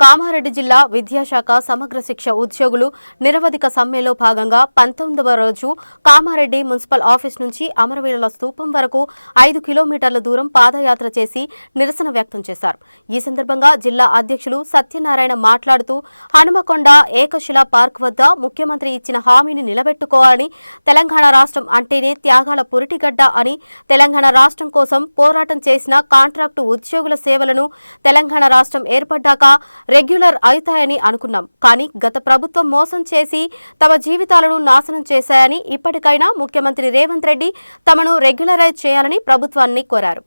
కామారెడ్డి జిల్లా విద్యాశాఖ సమగ్ర శిక్ష ఉద్యోగులు నిరవధిక సమ్మెలో భాగంగా పంతొమ్మిదవ రోజు కామారెడ్డి మున్సిపల్ ఆఫీస్ నుంచి అమరవీరుల స్తూపం వరకు ఐదు కిలోమీటర్ల దూరం పాదయాత్ర చేసి నిరసన వ్యక్తం చేశారు. ఈ సందర్భంగా జిల్లా అధ్యక్షులు సత్యనారాయణ మాట్లాడుతూ హనుమకొండ ఏకశిలా పార్క్ వద్ద ముఖ్యమంత్రి ఇచ్చిన హామీని నిలబెట్టుకోవాలని తెలంగాణ రాష్ట్రం అంటేనే త్యాగాల పురిటిగడ్డ అని తెలంగాణ రాష్ట్రం కోసం పోరాటం చేసిన కాంట్రాక్టు ఉద్యోగుల సేవలను తెలంగాణ రాష్ట్రం ఏర్పడ్డాక రెగ్యులర్ అవుతాయని అనుకున్నాం. కానీ గత ప్రభుత్వం మోసం చేసి తమ జీవితాలను నాశనం చేశాయని ఇప్పటికైనా ముఖ్యమంత్రి రేవంత్ రెడ్డి తమను రెగ్యులరైజ్ చేయాలని ప్రభుత్వాన్ని కోరారు.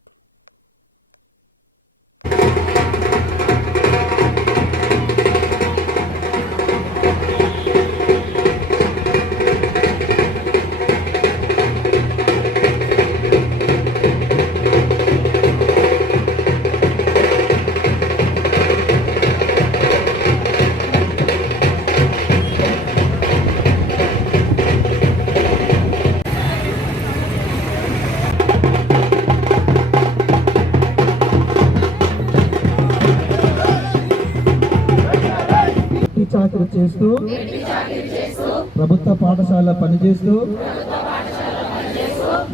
చాకరీ చేస్తూ ప్రభుత్వ పాఠశాల పనిచేస్తూ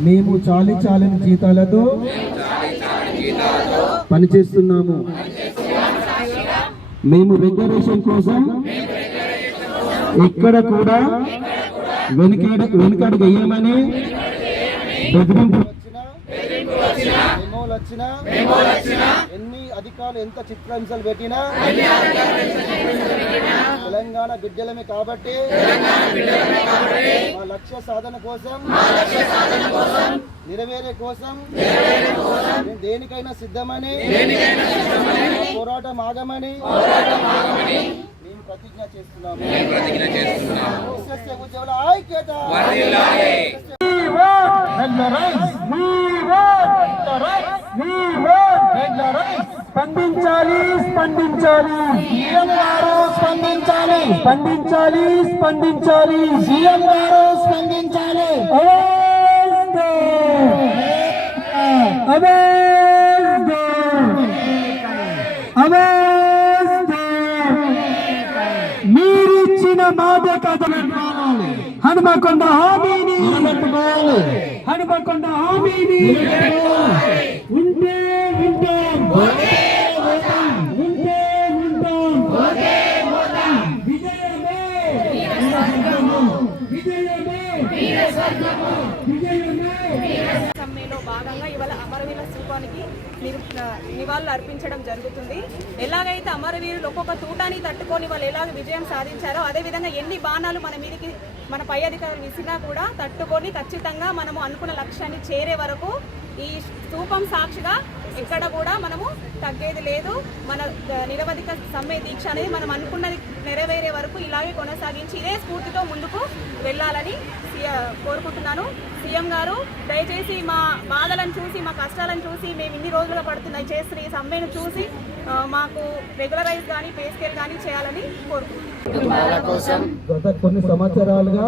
మేము చాలి చాలని జీతాలతో పనిచేస్తున్నాము. మేము రెగ్యులేషన్ కోసం ఎక్కడ కూడా వెనుక వెనుకడుగు వేయమని బెదిరింపు వచ్చినా ఎన్ని అధికారులు ఎంత చిత్రహింసలు పెట్టినా తెలంగాణ బిడ్డలమే కాబట్టి మా లక్ష్య సాధన కోసం నెరవేరే కోసం దేనికైనా సిద్ధమని పోరాటం ఆగమని మేము ప్రతిజ్ఞ చేస్తున్నాము. ఉద్యోగుల ఐక్యత. స్పందించాలి స్పందించాలి సీఎం గారు స్పందించాలి స్పందించాలి స్పందించాలి సీఎం గారు స్పందించాలి మీరిచ్చిన మాట కథలు హనుమకొండ హామీని నిలబెట్టుకోవాలి హనుమకొండ హామీని ఉంటే ఉంటాం ఉంటే సమ్మెలో భాగంగా ఇవాళ అమరవీర స్థూపానికి నిరు నివాళులు అర్పించడం జరుగుతుంది. ఎలాగైతే అమరవీరులు ఒక్కొక్క తూటాన్ని తట్టుకొని వాళ్ళు ఎలాగ విజయం సాధించారో అదేవిధంగా ఎన్ని బాణాలు మన మీదకి మన పై అధికారులు విసినా కూడా తట్టుకొని ఖచ్చితంగా మనము అనుకున్న లక్ష్యాన్ని చేరే వరకు ఈ స్థూపం సాక్షిగా ఎక్కడ కూడా మనము తగ్గేది లేదు. మన నిరవధిక సమ్మె దీక్ష అనేది మనం అనుకున్నది నెరవేరే వరకు ఇలాగే కొనసాగించి ఇదే స్ఫూర్తితో ముందుకు వెళ్ళాలని సీఎ కోరుకుంటున్నాను. సీఎం గారు దయచేసి మా బాధలను చూసి మా కష్టాలను చూసి మేము ఇన్ని రోజులుగా పడుతున్నాయి చేస్తున్న ఈ సమ్మెను చూసి మాకు రెగ్యులరైజ్ కానీ పే స్కేల్ కానీ చేయాలని కోరుకుంటున్నాను. గత కొన్ని సంవత్సరాలుగా